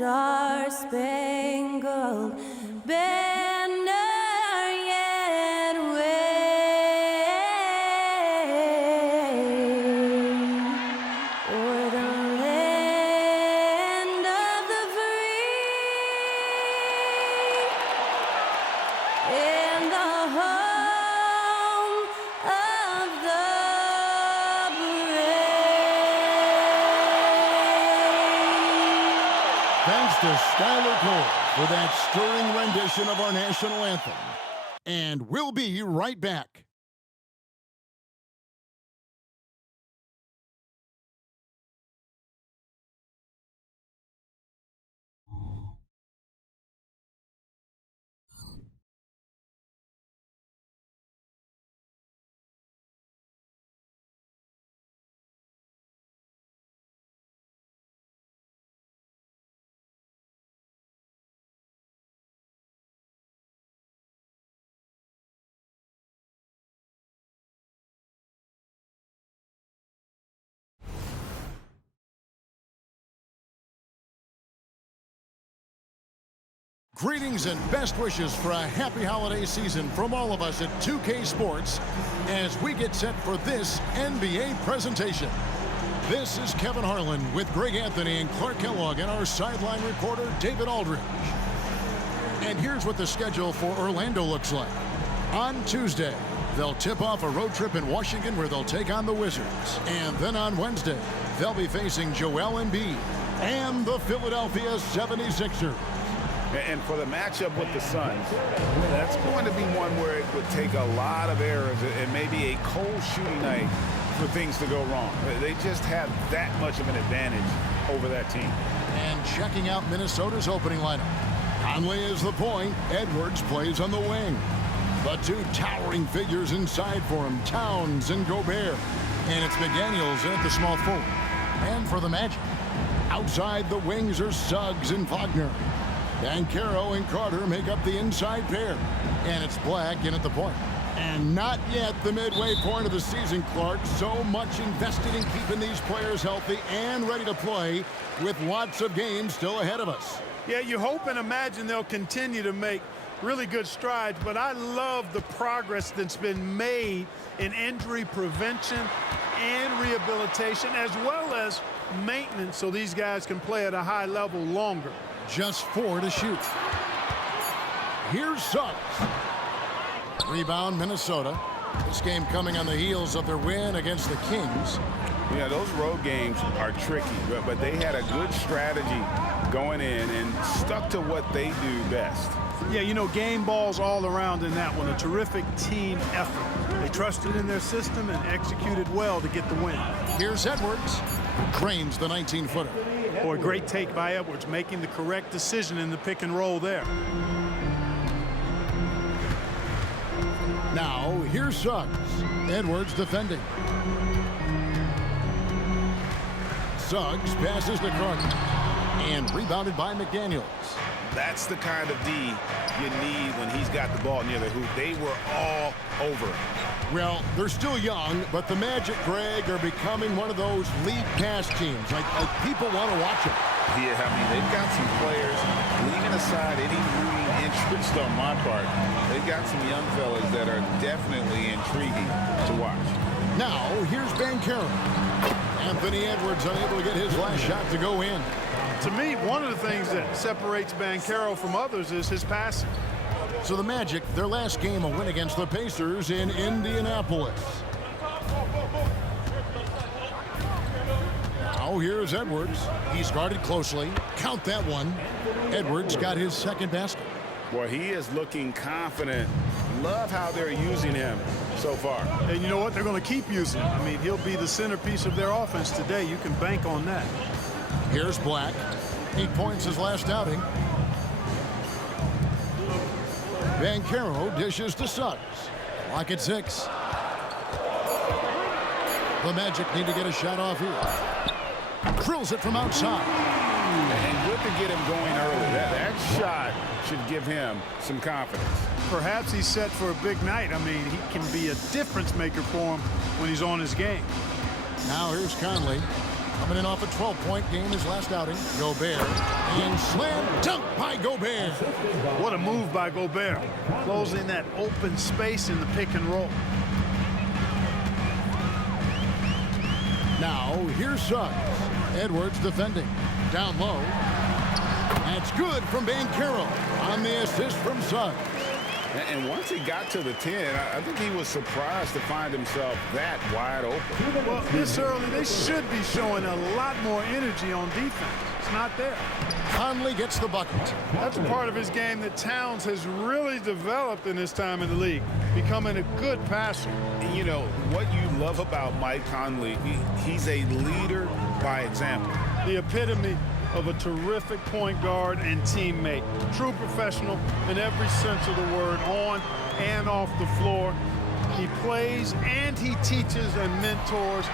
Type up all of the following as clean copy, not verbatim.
star-spangled banner yet wave o'er the land of the free and the home of the brave. Thanks to Skylar Cole for that stirring rendition of our national anthem. And we'll be right back. Greetings and best wishes for a happy holiday season from all of us at 2K Sports as we get set for this NBA presentation. This is Kevin Harlan with Greg Anthony and Clark Kellogg and our sideline reporter David Aldridge. And here's what the schedule for Orlando looks like. On Tuesday, they'll tip off a road trip in Washington where they'll take on the Wizards. And then on Wednesday, they'll be facing Joel Embiid and the Philadelphia 76ers. And for the matchup with the Suns, that's going to be one where it would take a lot of errors and maybe a cold shooting night for things to go wrong. They just have that much of an advantage over that team. And checking out Minnesota's opening lineup. Conley is the point. Edwards plays on the wing. The two towering figures inside for him, Towns and Gobert. And it's McDaniels in at the small forward. And for the Magic, outside the wings are Suggs and Wagner. Banchero and Carter make up the inside pair. And it's Black in at the point. And not yet the midway point of the season, Clark. So much invested in keeping these players healthy and ready to play with lots of games still ahead of us. Yeah, you hope and imagine they'll continue to make really good strides, but I love the progress that's been made in injury prevention and rehabilitation, as well as maintenance, so these guys can play at a high level longer. Just 4 to shoot. Here's Suggs. Rebound, Minnesota. This game coming on the heels of their win against the Kings. Yeah, those road games are tricky, but they had a good strategy going in and stuck to what they do best. Yeah, you know, game balls all around in that one. A terrific team effort. They trusted in their system and executed well to get the win. Here's Edwards. Drains the 19-footer. Boy, great take by Edwards, making the correct decision in the pick and roll there. Now, here's Suggs. Edwards defending. Suggs passes to Carter. And rebounded by McDaniels. That's the kind of D you need when he's got the ball near the hoop. They were all over it. Well, they're still young, but the Magic, Greg, are becoming one of those lead pass teams. Like people want to watch them. Yeah, I mean, they've got some players, leaving aside any rooting interest on my part, they've got some young fellas that are definitely intriguing to watch. Now, here's Banchero. Anthony Edwards unable to get his last shot to go in. To me, one of the things that separates Banchero from others is his passing. So the Magic, their last game, a win against the Pacers in Indianapolis. Now here's Edwards. He's guarded closely. Count that one. Edwards got his second basket. Boy, he is looking confident. Love how they're using him so far. And you know what? They're going to keep using him. I mean, he'll be the centerpiece of their offense today. You can bank on that. Here's Black. 8 points his last outing. Banchero dishes to Suggs. Lock at 6. The Magic need to get a shot off here. Drills it from outside. And good to get him going early. That shot should give him some confidence. Perhaps he's set for a big night. I mean, he can be a difference maker for him when he's on his game. Now here's Conley. Coming in off a 12-point game his last outing. Gobert. And slam dunk by Gobert. What a move by Gobert. Closing that open space in the pick and roll. Now, here's Suggs. Edwards defending. Down low. That's good from Banchero on the assist from Suggs. And once he got to the 10, I think he was surprised to find himself that wide open. Well, this early, they should be showing a lot more energy on defense. It's not there. Conley gets the bucket. That's a part of his game that Towns has really developed in his time in the league, becoming a good passer. And you know, what you love about Mike Conley, he's a leader by example. The epitome of a terrific point guard and teammate. True professional in every sense of the word, on and off the floor. He plays and he teaches and mentors.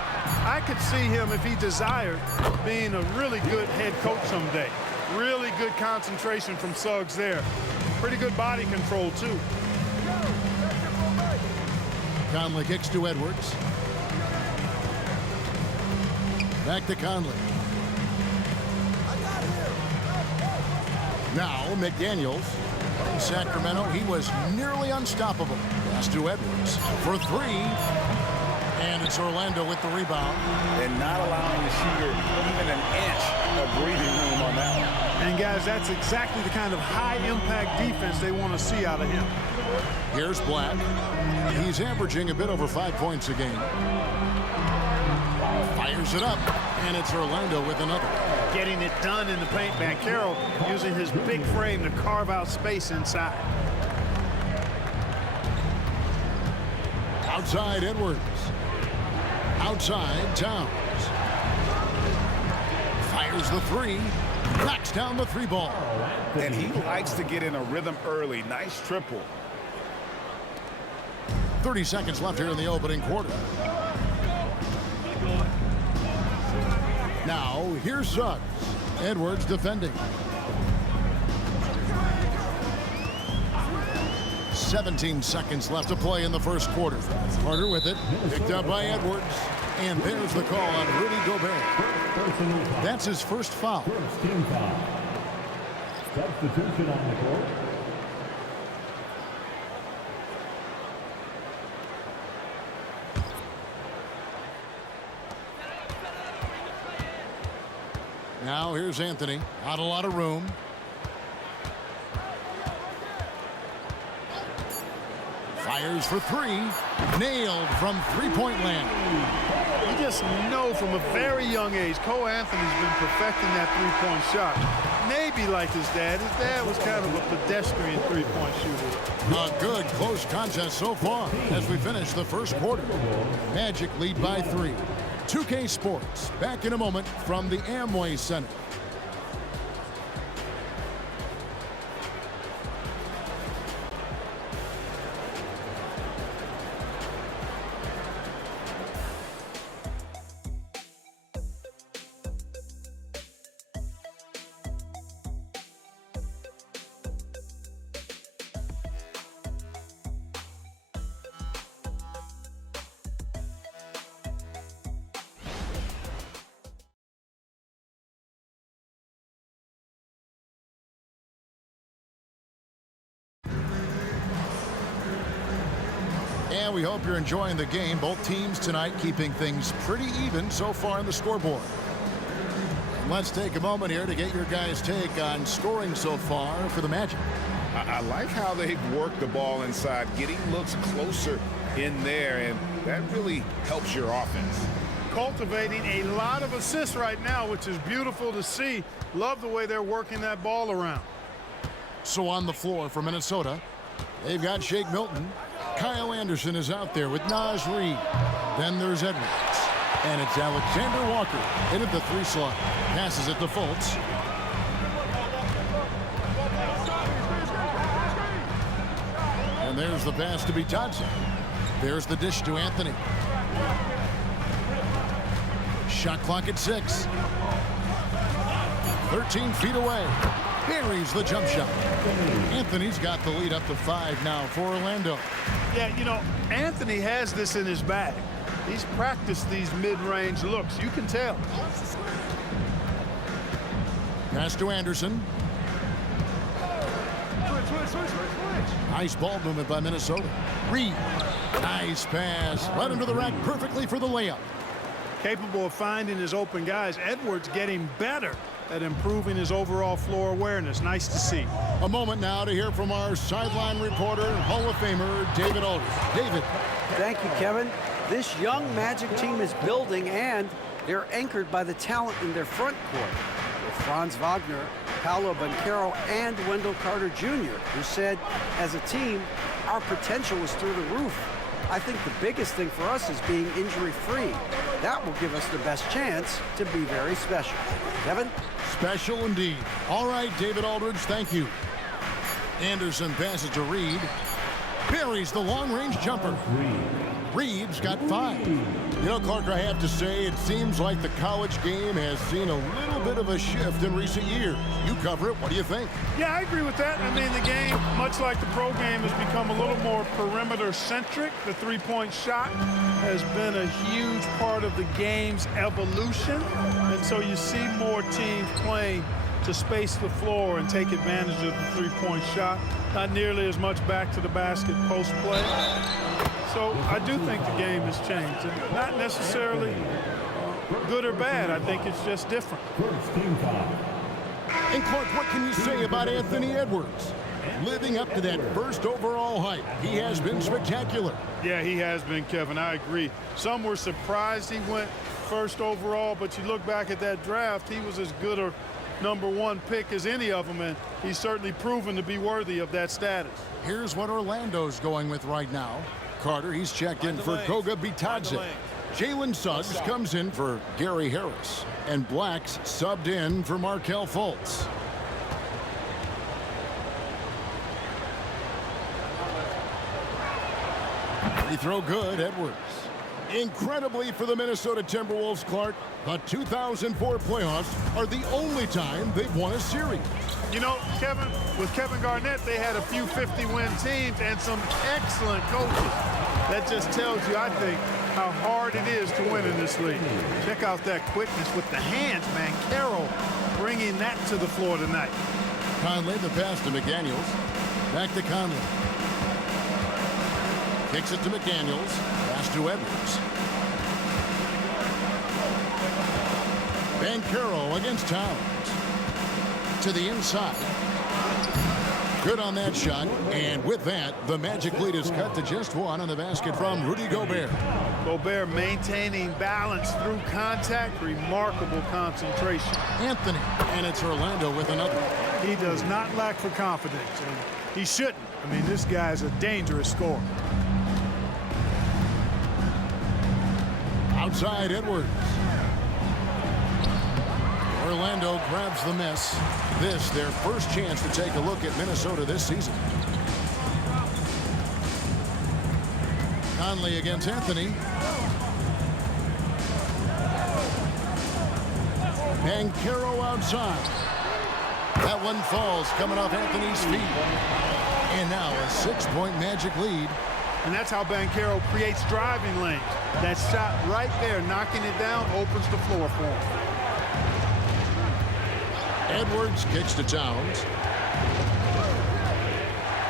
I could see him, if he desired, being a really good head coach someday. Really good concentration from Suggs there. Pretty good body control, too. Conley kicks to Edwards. Back to Conley. Now, McDaniels. In Sacramento, he was nearly unstoppable. Pass to Edwards for three. And it's Orlando with the rebound. And not allowing the shooter even an inch of breathing room on that one. And, guys, that's exactly the kind of high-impact defense they want to see out of him. Here's Black. He's averaging a bit over 5 points a game. Fires it up. And it's Orlando with another. Getting it done in the paint. Banchero using his big frame to carve out space inside. Outside Edwards. Outside Towns. Fires the three. Knocks down the three ball. And he likes to get in a rhythm early. Nice triple. 30 seconds left here in the opening quarter. Now, here's Suggs. Edwards defending. 17 seconds left to play in the first quarter. Carter with it. Picked up by Edwards. And there's the call on Rudy Gobert. That's his first foul. First team foul. Substitution on the court. Now here's Anthony. Not a lot of room. Fires for three. Nailed from three-point land. You just know from a very young age, Cole Anthony's been perfecting that three-point shot. Maybe like his dad. His dad was kind of a pedestrian three-point shooter. A good close contest so far as we finish the first quarter. Magic lead by 3. 2K Sports back in a moment from the Amway Center. And we hope you're enjoying the game. Both teams tonight keeping things pretty even so far on the scoreboard. Let's take a moment here to get your guys' take on scoring so far for the Magic. I like how they've worked the ball inside, getting looks closer in there, and that really helps your offense. Cultivating a lot of assists right now, which is beautiful to see. Love the way they're working that ball around. So on the floor for Minnesota, they've got Shake Milton. Kyle Anderson is out there with Naz Reid. Then there's Edwards. And it's Alexander Walker in at the 3 slot. Passes it to Fultz. And there's the pass to Johnson. There's the dish to Anthony. Shot clock at 6. 13 feet away. Buries the jump shot. Anthony's got the lead up to 5 now for Orlando. Yeah, you know, Anthony has this in his bag. He's practiced these mid-range looks. You can tell. Pass to Anderson. Nice ball movement by Minnesota. Reed. Nice pass. Right into the rack perfectly for the layup. Capable of finding his open guys. Edwards getting better at improving his overall floor awareness. Nice to see. A moment now to hear from our sideline reporter, Hall of Famer David Aldridge. David. Thank you, Kevin. This young Magic team is building, and they're anchored by the talent in their front court. With Franz Wagner, Paolo Banchero, and Wendell Carter Jr., who said, as a team, our potential is through the roof. I think the biggest thing for us is being injury-free. That will give us the best chance to be very special. Kevin? Special indeed. All right, David Aldridge, thank you. Anderson passes to Reed. Buries the long-range jumper. Reed's got 5. You know, Clark, I have to say, it seems like the college game has seen a little bit of a shift in recent years. You cover it. What do you think? Yeah, I agree with that. I mean, the game, much like the pro game, has become a little more perimeter-centric. The three-point shot has been a huge part of the game's evolution. And so you see more teams playing to space the floor and take advantage of the three-point shot. Not nearly as much back to the basket post play. So I do think the game has changed. And not necessarily good or bad. I think it's just different. And Clark, what can you say about Anthony Edwards? Living up to that first overall hype, he has been spectacular. Yeah, he has been, Kevin. I agree. Some were surprised he went first overall, but you look back at that draft, he was as good a #1 pick as any of them, and he's certainly proven to be worthy of that status. Here's what Orlando's going with right now. Carter, he's checked in for Goga Bitadze. Jalen Suggs comes in for Gary Harris. And Black's subbed in for Markelle Fultz. Free throw good, Edwards. Incredibly for the Minnesota Timberwolves, Clark, the 2004 playoffs are the only time they've won a series. You know, Kevin, with Kevin Garnett, they had a few 50-win teams and some excellent coaches. That just tells you, I think, how hard it is to win in this league. Check out that quickness with the hands, man. Carroll bringing that to the floor tonight. Conley, the pass to McDaniels. Back to Conley. Kicks it to McDaniels. Pass to Edwards. Banchero against Towns. To the inside. Good on that shot. And with that, the Magic lead is cut to just 1 on the basket from Rudy Gobert. Gobert maintaining balance through contact. Remarkable concentration. Anthony. And it's Orlando with another. He does not lack for confidence. And he shouldn't. I mean, this guy's a dangerous scorer. Outside Edwards. Orlando grabs the miss. This their first chance to take a look at Minnesota this season. Conley against Anthony. Banchero outside. That one falls coming off Anthony's feet. And now a 6-point Magic lead. And that's how Banchero creates driving lanes. That shot right there, knocking it down, opens the floor for him. Edwards kicks to Towns.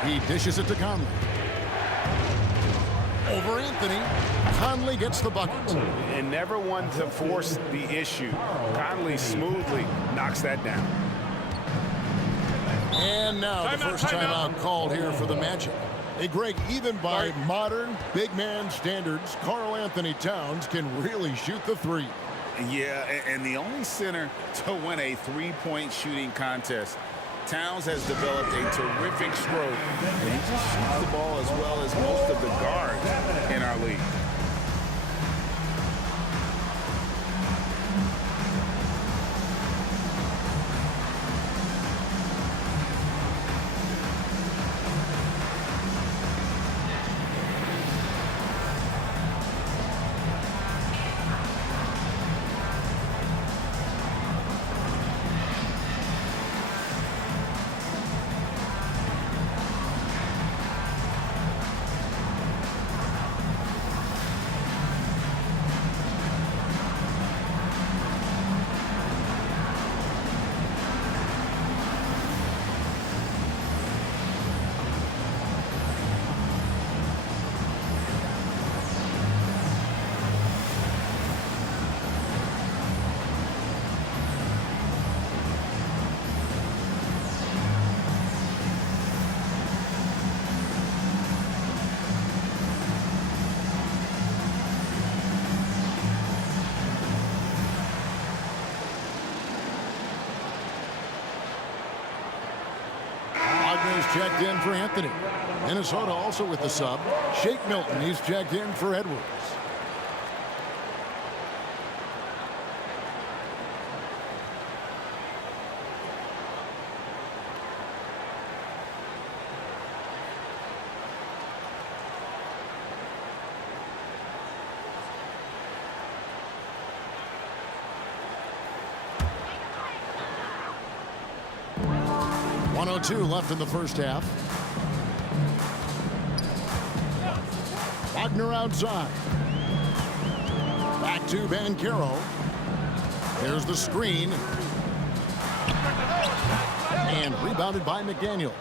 He dishes it to Conley. Over Anthony. Conley gets the bucket. And never one to force the issue. Conley smoothly knocks that down. And now the first timeout called here for the Magic. Hey, Greg, even by modern big man standards, Karl Anthony Towns can really shoot the three. Yeah, and the only center to win a three-point shooting contest. Towns has developed a terrific stroke, and he just shoots the ball as well as most of the guards in our league. checked in for Anthony. Minnesota also with the sub. Shake Milton, he's checked in for Edwards. .102 left in the first half. Wagner outside. Back to Banchero. There's the screen. And rebounded by McDaniels.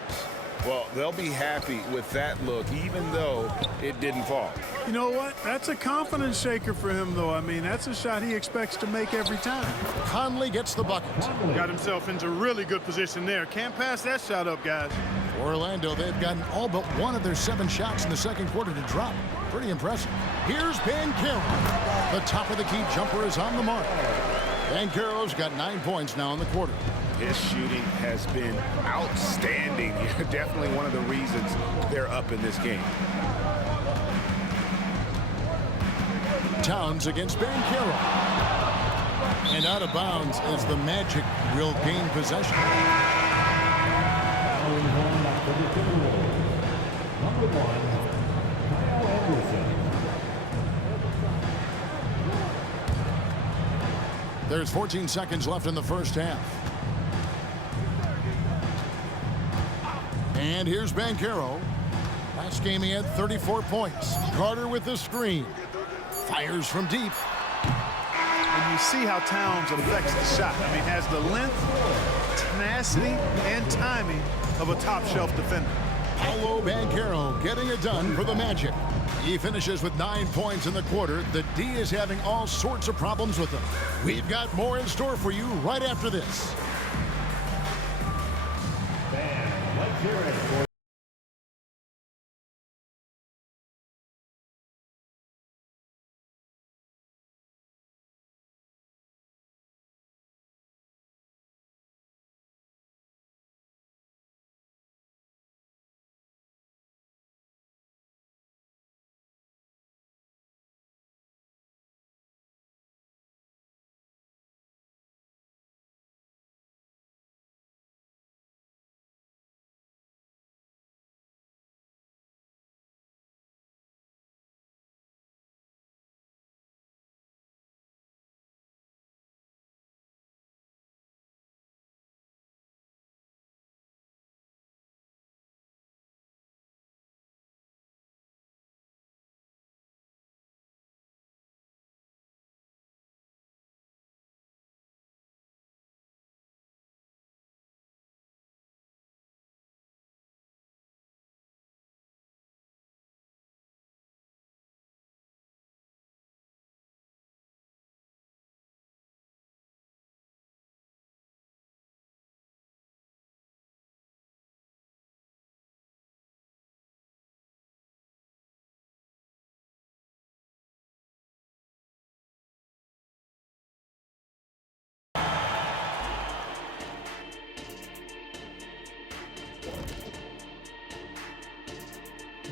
Well, they'll be happy with that look, even though it didn't fall. You know what? That's a confidence shaker for him, though. I mean, that's a shot he expects to make every time. Conley gets the bucket. Got himself into really good position there. Can't pass that shot up, guys. For Orlando, they've gotten all but one of their 7 shots in the second quarter to drop. Pretty impressive. Here's Banchero. The top of the key jumper is on the mark. Banchero's got 9 points now in the quarter. His shooting has been outstanding. Definitely one of the reasons they're up in this game. Towns against Banchero. And out of bounds as the Magic will gain possession. There's 14 seconds left in the first half. And here's Banchero. Last game he had 34 points. Carter with the screen. Fires from deep. And you see how Towns affects the shot. I mean, has the length, tenacity, and timing of a top-shelf defender. Paolo Banchero getting it done for the Magic. He finishes with 9 points in the quarter. The D is having all sorts of problems with him. We've got more in store for you right after this. Let's hear it for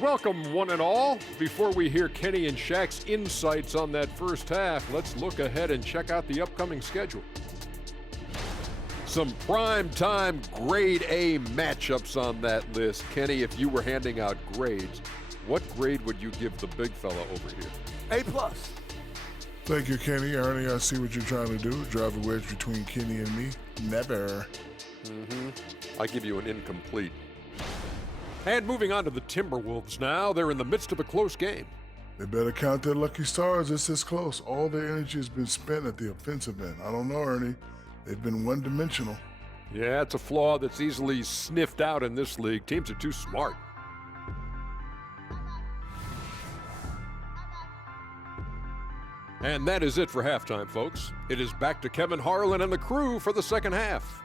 Welcome, one and all. Before we hear Kenny and Shaq's insights on that first half, let's look ahead and check out the upcoming schedule. Some prime-time grade A matchups on that list. Kenny, if you were handing out grades, what grade would you give the big fella over here? A+. Thank you, Kenny. Ernie, I see what you're trying to do. Drive a wedge between Kenny and me. Never. I give you an incomplete. And moving on to the Timberwolves now. They're in the midst of a close game. They better count their lucky stars. It's this close. All their energy has been spent at the offensive end. I don't know, Ernie. They've been one-dimensional. Yeah, it's a flaw that's easily sniffed out in this league. Teams are too smart. And that is it for halftime, folks. It is back to Kevin Harlan and the crew for the second half.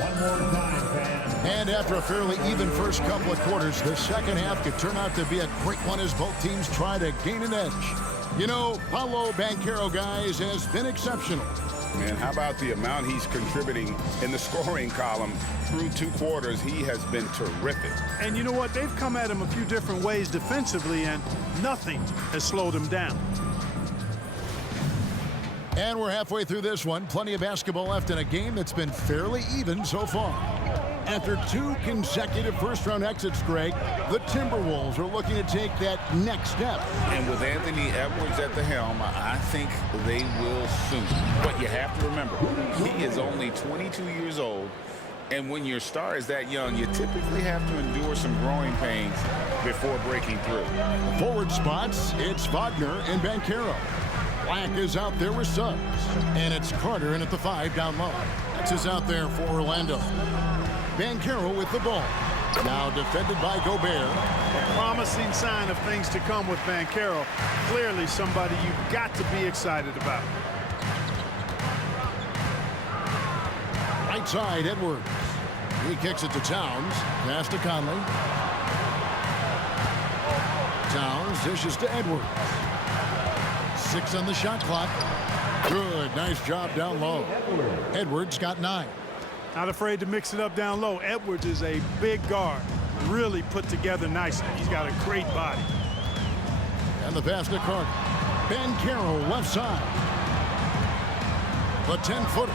one more time, fans. And after a fairly even first couple of quarters, the second half could turn out to be a great one as both teams try to gain an edge. You know, Paolo Banchero, guys, has been exceptional. Man, how about the amount he's contributing in the scoring column through 2 quarters? He has been terrific. And you know what? They've come at him a few different ways defensively, and nothing has slowed him down. And we're halfway through this one. Plenty of basketball left in a game that's been fairly even so far. After 2 consecutive first-round exits, Greg, the Timberwolves are looking to take that next step. And with Anthony Edwards at the helm, I think they will soon. But you have to remember, he is only 22 years old. And when your star is that young, you typically have to endure some growing pains before breaking through. Forward spots, it's Wagner and Banchero. Black is out there with Suggs. And it's Carter in at the 5 down low. That's is out there for Orlando. Banchero with the ball. Now defended by Gobert. A promising sign of things to come with Banchero. Clearly somebody you've got to be excited about. Right side, Edwards. He kicks it to Towns. Pass to Conley. Towns dishes to Edwards. 6 on the shot clock. Good, nice job down low. Edwards got 9. Not afraid to mix it up down low. Edwards is a big guard. Really put together nicely. He's got a great body. And the pass to Carter. Banchero left side. The 10-footer.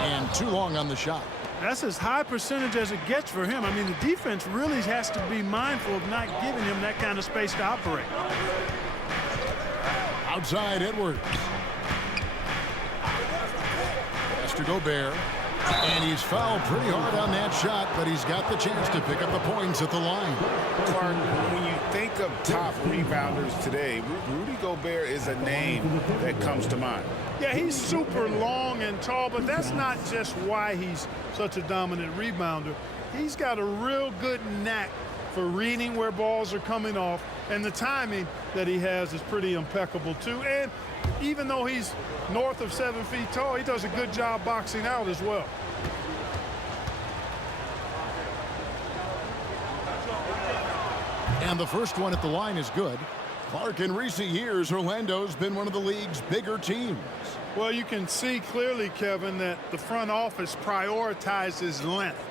And too long on the shot. That's as high percentage as it gets for him. I mean, the defense really has to be mindful of not giving him that kind of space to operate. Outside Edwards. Pass to Gobert. And he's fouled pretty hard on that shot, but he's got the chance to pick up the points at the line. Clark, when you think of top rebounders today, Rudy Gobert is a name that comes to mind. Yeah, he's super long and tall, but that's not just why he's such a dominant rebounder. He's got a real good knack for reading where balls are coming off, and the timing that he has is pretty impeccable too. And even though he's north of 7 feet tall, he does a good job boxing out as well. And the first one at the line is good. Clark, in recent years, Orlando's been one of the league's bigger teams. Well, you can see clearly, Kevin, that the front office prioritizes length.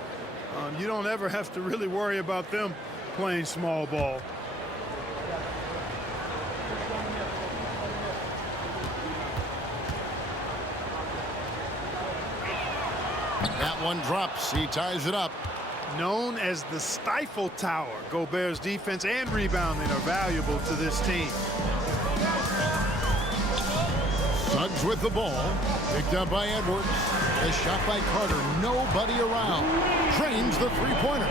You don't ever have to really worry about them playing small ball. That one drops. He ties it up. Known as the Stifle Tower, Gobert's defense and rebounding are valuable to this team. Suggs with the ball. Picked up by Edwards. A shot by Carter. Nobody around. Drains the three-pointer.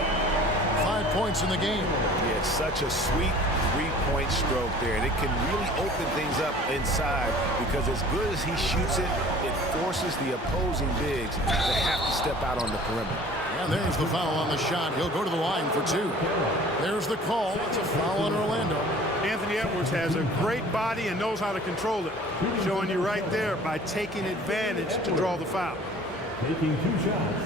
5 points in the game. Yeah, such a sweet three-point stroke there. And it can really open things up inside because as good as he shoots it, it forces the opposing bigs to have to step out on the perimeter. And there's the foul on the shot. He'll go to the line for 2. There's the call. It's a foul on Orlando. Anthony Edwards has a great body and knows how to control it. Showing you right there by taking advantage to draw the foul. Taking 2 shots.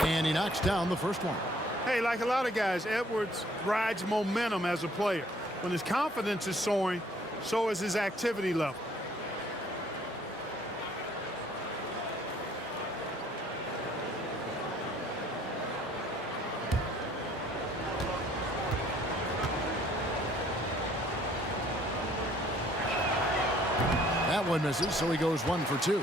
And he knocks down the first one. Hey, like a lot of guys, Edwards rides momentum as a player. When his confidence is soaring, so is his activity level. That one misses, so he goes 1 for 2.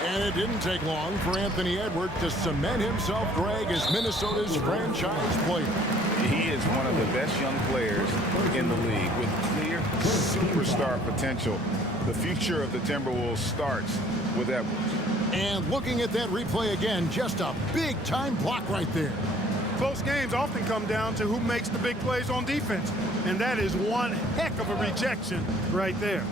And it didn't take long for Anthony Edwards to cement himself, Greg, as Minnesota's franchise player. He is one of the best young players in the league with clear superstar potential. The future of the Timberwolves starts with Edwards. And looking at that replay again, just a big-time block right there. Close games often come down to who makes the big plays on defense. And that is one heck of a rejection right there.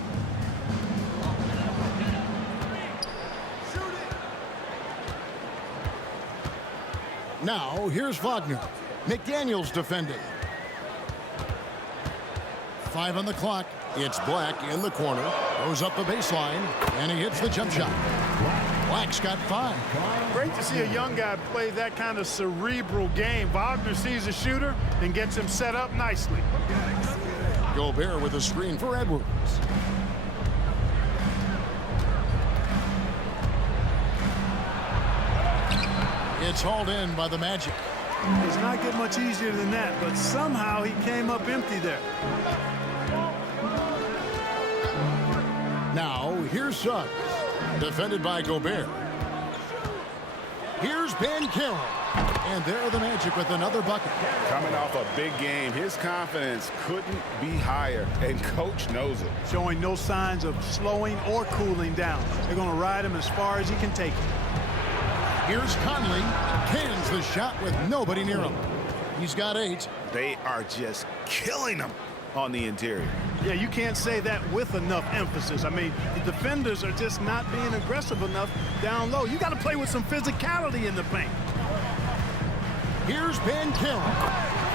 Now, here's Wagner. McDaniels defending. 5 on the clock. It's Black in the corner. Goes up the baseline, and he hits the jump shot. Black's got 5. Great to see a young guy play that kind of cerebral game. Wagner sees a shooter and gets him set up nicely. Gobert with a screen for Edwards. It's hauled in by the Magic. It's not get much easier than that, but somehow he came up empty there. Now, here's Suggs. Defended by Gobert. Here's Banchero. And there are the Magic with another bucket. Coming off a big game, his confidence couldn't be higher, and Coach knows it. Showing no signs of slowing or cooling down. They're going to ride him as far as he can take it. Here's Conley. Cans the shot with nobody near him. He's got 8. They are just killing him on the interior. Yeah, you can't say that with enough emphasis. I mean, the defenders are just not being aggressive enough down low. You got to play with some physicality in the paint. Here's Banchero.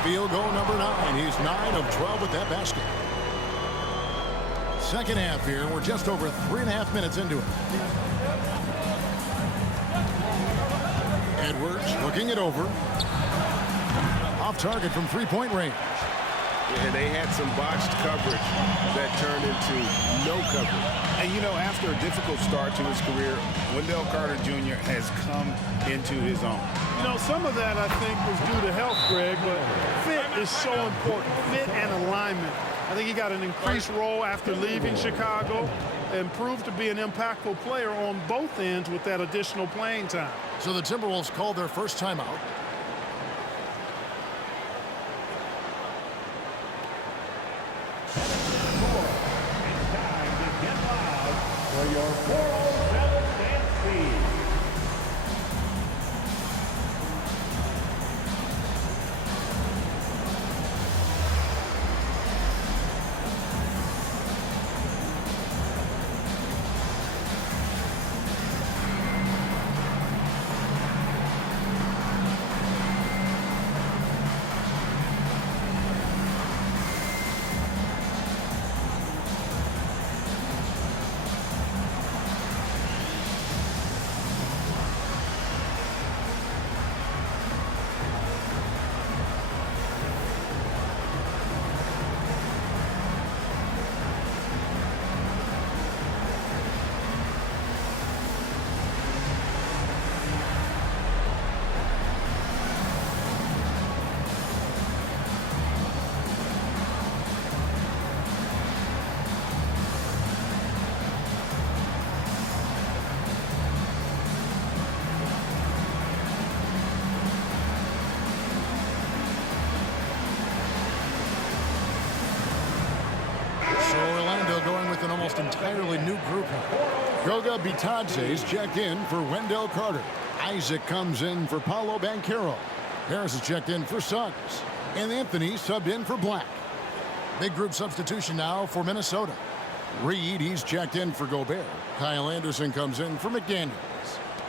Field goal number 9. He's 9 of 12 with that basket. Second half here. We're just over 3.5 minutes into it. Edwards looking it over. Off target from three-point range. And they had some botched coverage that turned into no coverage. And, you know, after a difficult start to his career, Wendell Carter Jr. has come into his own. You know, some of that, I think, was due to health, Greg, but fit is so important. Fit and alignment. I think he got an increased role after leaving Chicago and proved to be an impactful player on both ends with that additional playing time. So the Timberwolves called their first timeout. For your 407 dance speed. An almost entirely new group. Goga Bitadze's checked in for Wendell Carter. Isaac comes in for Paolo Banchero. Harris is checked in for Suggs. And Anthony subbed in for Black. Big group substitution now for Minnesota. Reed, he's checked in for Gobert. Kyle Anderson comes in for McDaniels.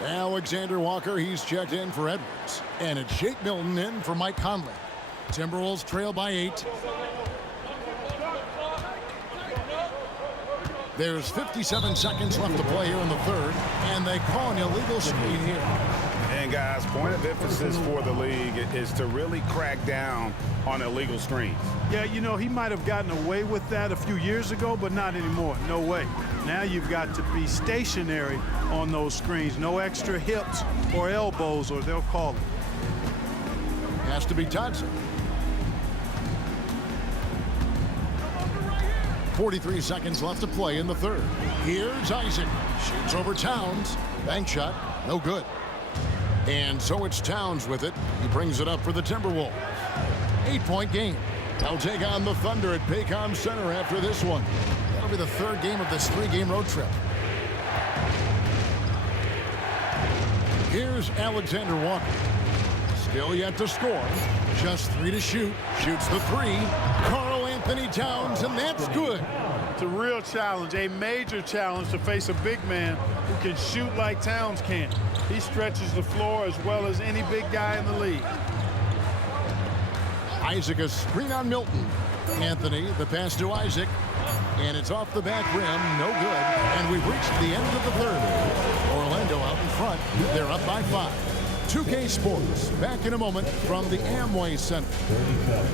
Alexander Walker, he's checked in for Edwards. And it's Shake Milton in for Mike Conley. Timberwolves trail by 8. There's 57 seconds left to play here in the third, and they call an illegal screen here. And, guys, point of emphasis for the league is to really crack down on illegal screens. Yeah, you know, he might have gotten away with that a few years ago, but not anymore. No way. Now you've got to be stationary on those screens. No extra hips or elbows, or they'll call it. Has to be Dodson. 43 seconds left to play in the third. Here's Isaac. Shoots over Towns. Bank shot. No good. And so it's Towns with it. He brings it up for the Timberwolves. 8-point game. They'll take on the Thunder at Paycom Center after this one. That'll be the third game of this 3-game road trip. Here's Alexander Walker. Still yet to score. Just 3 to shoot. Shoots the 3. Karl Anthony Towns, and that's good. It's a real challenge, a major challenge to face a big man who can shoot like Towns can. He stretches the floor as well as any big guy in the league. Isaac a screen on Milton. Anthony, the pass to Isaac. And it's off the back rim, no good. And we've reached the end of the third. Orlando out in front. They're up by 5. 2K Sports, back in a moment from the Amway Center. 37.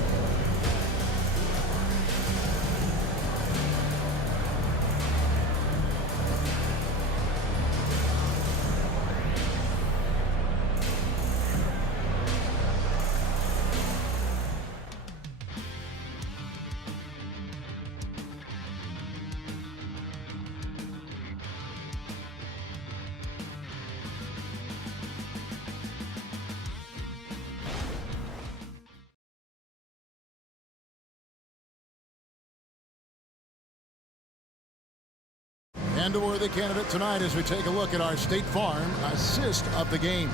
And a worthy candidate tonight as we take a look at our State Farm assist of the game.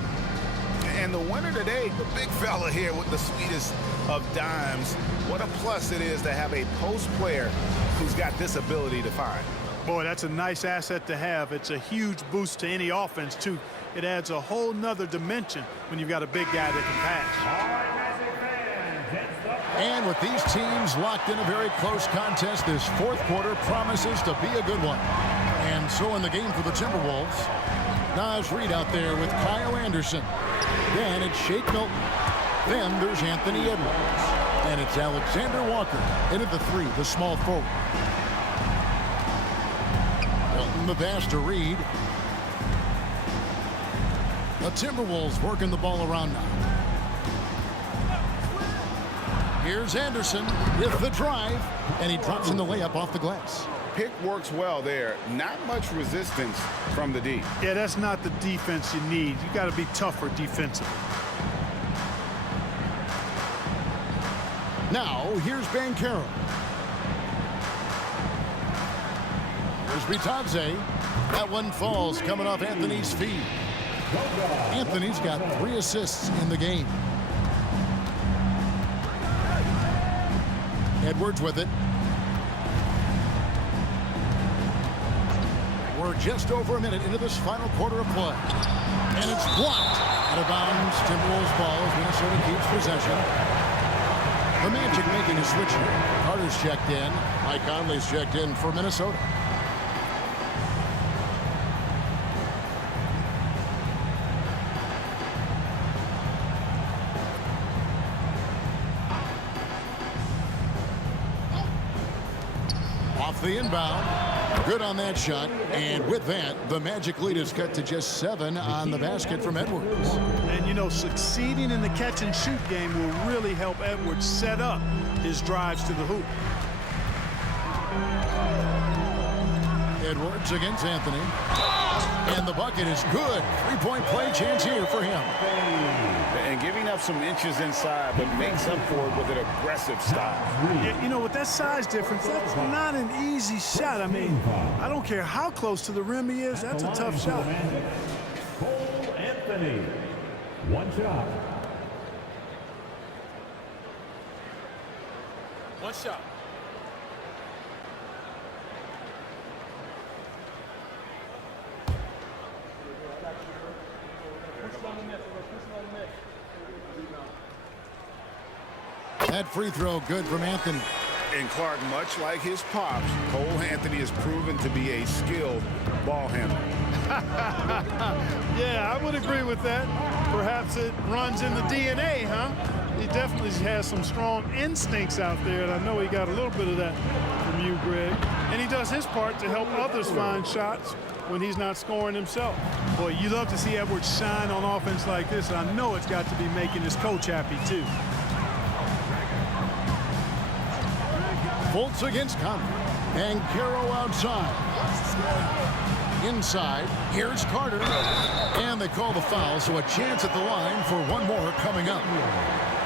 And the winner today, the big fella here with the sweetest of dimes. What a plus it is to have a post player who's got this ability to find. Boy, that's a nice asset to have. It's a huge boost to any offense, too. It adds a whole nother dimension when you've got a big guy that can pass. And with these teams locked in a very close contest, this fourth quarter promises to be a good one. And so in the game for the Timberwolves, Naz Reid out there with Kyle Anderson. Then it's Shake Milton. Then there's Anthony Edwards. And it's Alexander Walker into the 3, the small forward. Milton the pass to Reid. The Timberwolves working the ball around now. Here's Anderson with the drive, and he drops in the layup off the glass. Pick works well there. Not much resistance from the D. Yeah, that's not the defense you need. You got to be tougher defensively. Now, here's Banchero. Here's Bitadze. That one falls coming off Anthony's feet. Anthony's got 3 assists in the game. Edwards with it. We're just over a minute into this final quarter of play. And it's blocked. Out of bounds. Timberwolves ball as Minnesota keeps possession. The Magic making a switch here. Carter's checked in. Mike Conley's checked in for Minnesota. Off the inbound. Good on that shot. And with that, the Magic lead is cut to just 7 on the basket from Edwards. And, you know, succeeding in the catch-and-shoot game will really help Edwards set up his drives to the hoop. Edwards against Anthony. And the bucket is good. 3-point play chance here for him. And giving up some inches inside, but makes up for it with an aggressive style. Yeah, you know, with that size difference, that's not an easy shot. I mean, I don't care how close to the rim he is. That's a tough shot. Cole Anthony. 1 shot. One shot. That free throw good from Anthony. And Clark, much like his pops, Cole Anthony has proven to be a skilled ball handler. Yeah, I would agree with that. Perhaps it runs in the DNA, huh? He definitely has some strong instincts out there, and I know he got a little bit of that from you, Greg. And he does his part to help others find shots when he's not scoring himself. Boy, you love to see Edwards shine on offense like this, and I know it's got to be making his coach happy, too. Fultz against Conley. And Banchero outside. Inside, here's Carter. And they call the foul, so a chance at the line for one more coming up.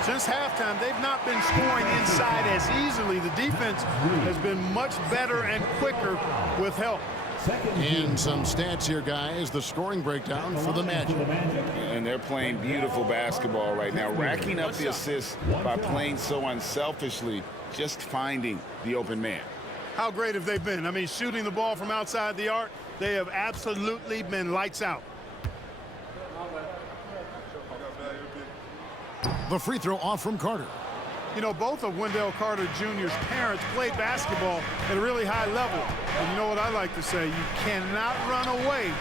Since halftime, they've not been scoring inside as easily. The defense has been much better and quicker with help. And some stats here, guys. The scoring breakdown for the Magic. And they're playing beautiful basketball right now, racking up the assists by playing so unselfishly, just finding the open man. How great have they been? I mean, shooting the ball from outside the arc, they have absolutely been lights out. The free throw off from Carter. You know, both of Wendell Carter Jr.'s parents played basketball at a really high level. And you know what I like to say? You cannot run away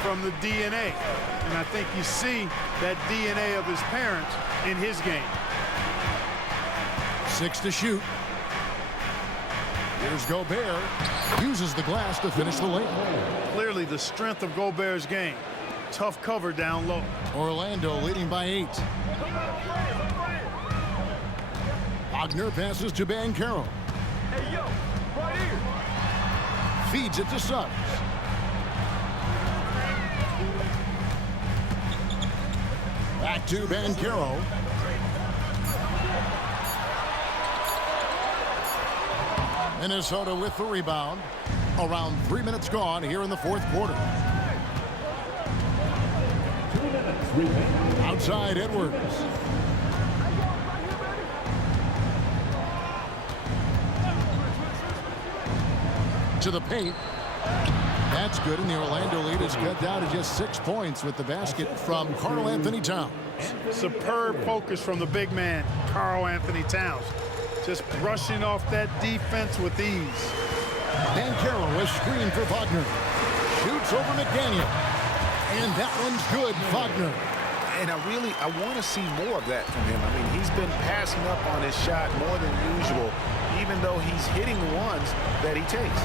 from the DNA. And I think you see that DNA of his parents in his game. 6 to shoot. Here's Gobert. Uses the glass to finish the layup. Clearly the strength of Gobert's game. Tough cover down low. Orlando leading by 8. Wagner passes to Banchero. Hey, yo, right here. Feeds it to Suggs. Back to Banchero. Minnesota with the rebound. Around 3 minutes gone here in the fourth quarter. 2 minutes remaining. Outside Edwards. To the paint. That's good, and the Orlando lead is cut down to just 6 points with the basket from Karl Anthony Towns. Superb focus from the big man, Karl Anthony Towns. Just brushing off that defense with ease. Banchero is screened for Wagner. Shoots over McDaniel. And that one's good, Wagner. And I want to see more of that from him. I mean, he's been passing up on his shot more than usual, even though he's hitting the ones that he takes.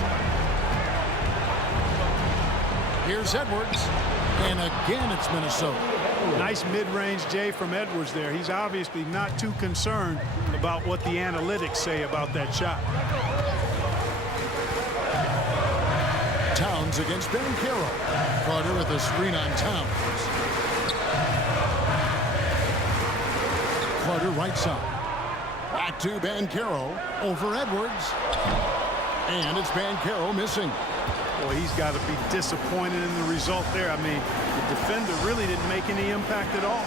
Here's Edwards. And again, it's Minnesota. Nice mid-range J from Edwards there. He's obviously not too concerned about what the analytics say about that shot. Towns against Banchero. Carter with a screen on Towns. Carter right side. Back to Banchero. Over Edwards. And it's Banchero missing. Boy, he's got to be disappointed in the result there. I mean, the defender really didn't make any impact at all.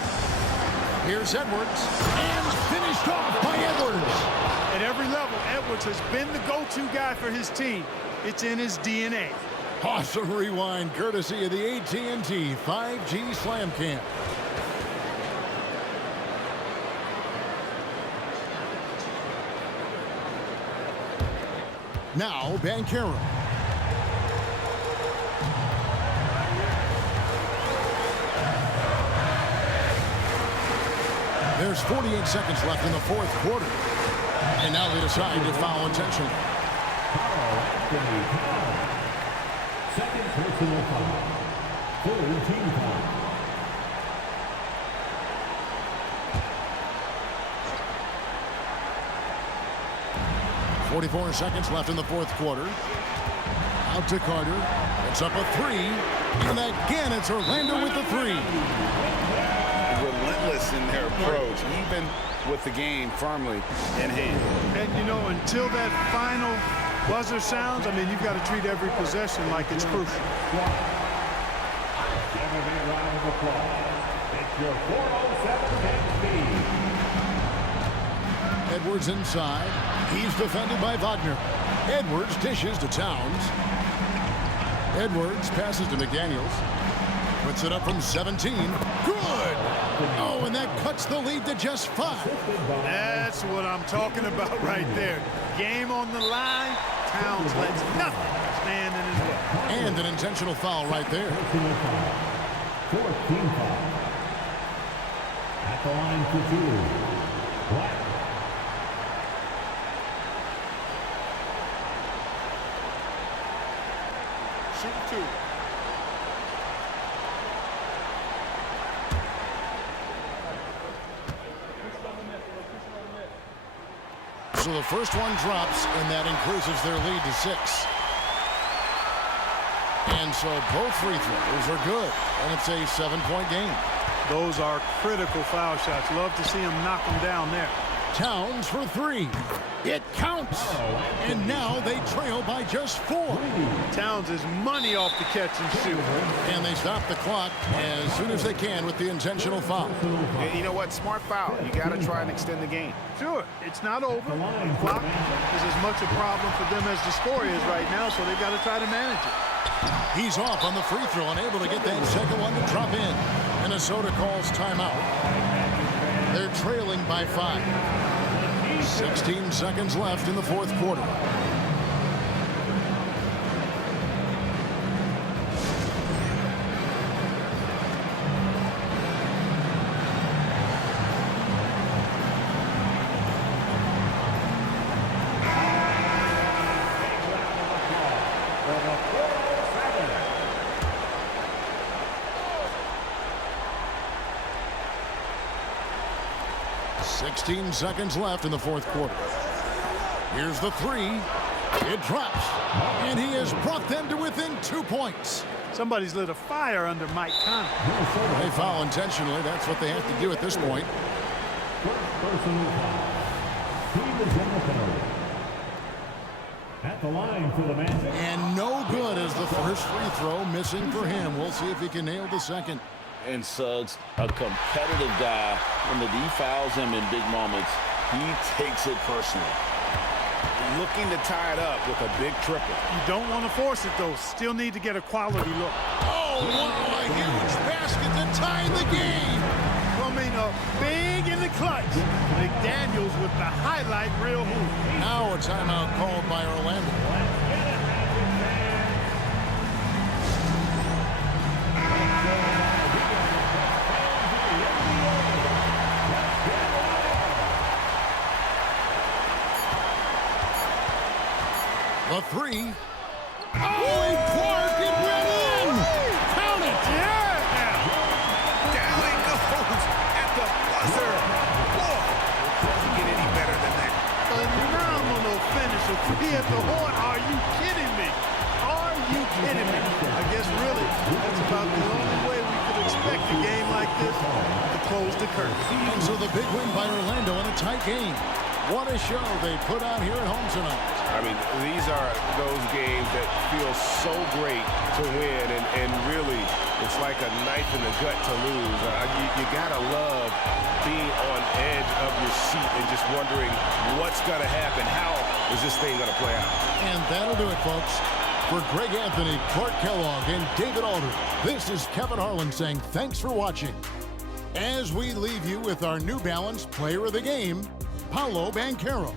Here's Edwards. And finished off by Edwards. At every level, Edwards has been the go-to guy for his team. It's in his DNA. Awesome rewind courtesy of the AT&T 5G Slam Cam. Now Banchero. There's 48 seconds left in the fourth quarter. And now they decide to foul intentionally. Second personal foul. Third team foul. .44 seconds left in the fourth quarter. Out to Carter. It's up a three. And again, it's Orlando with the three. Relentless in their approach, even with the game firmly in hand. And, you know, until that final buzzer sounds, I mean, you've got to treat every possession like it's crucial. Give him a round of applause. It's your 407 game speed. Edwards inside. He's defended by Wagner. Edwards dishes to Towns. Edwards passes to McDaniels. Puts it up from 17. Good! Oh, and that cuts the lead to just 5. That's what I'm talking about right there. Game on the line. Towns lets nothing stand in his way. And an intentional foul right there. Fourth team foul. At the line for two. Black. Shoot two. So the first one drops, and that increases their lead to 6. And so both free throws are good, and it's a 7-point game. Those are critical foul shots. Love to see him knock them down there. Towns for 3. It counts. And now they trail by just 4. Towns is money off the catch and shoot. And they stop the clock as soon as they can with the intentional foul. You know what? Smart foul. You got to try and extend the game. Sure, it's not over. The clock is as much a problem for them as the score is right now, so they've got to try to manage it. He's off on the free throw and able to get that second one to drop in. Minnesota calls timeout. They're trailing by 5. 16 seconds left in the fourth quarter. For the 407. 16 seconds left in the fourth quarter. Here's the three. It drops. And he has brought them to within 2 points. Somebody's lit a fire under Mike Conley. They foul intentionally. That's what they have to do at this point. First personal foul. Team is in the penalty. At the line for the Magic. And no good as the first free throw missing for him. We'll see if he can nail the second. And Suggs, a competitive guy. When the D fouls him in big moments, he takes it personally. Looking to tie it up with a big triple. You don't want to force it, though. Still need to get a quality look. Oh, wow, a huge basket to tie the game. Coming up big in the clutch. McDaniels with the highlight reel move. Now a timeout called by Orlando. The three. Oh, and Clark, it went in! Count it! Yeah! Down it goes at the buzzer. Boy, doesn't get any better than that. Phenomenal finish. A three at the horn. Are you kidding me? Are you kidding me? I guess really, that's about the only way we could expect a game like this to close the curtain. And so the big win by Orlando in a tight game. What a show they put on here at home tonight. I mean, these are those games that feel so great to win, and really, it's like a knife in the gut to lose. You gotta love being on edge of your seat and just wondering what's gonna happen. How is this thing gonna play out? And that'll do it, folks. For Greg Anthony, Clark Kellogg, and David Aldridge, this is Kevin Harlan saying thanks for watching. As we leave you with our New Balance Player of the Game, Paolo Banchero.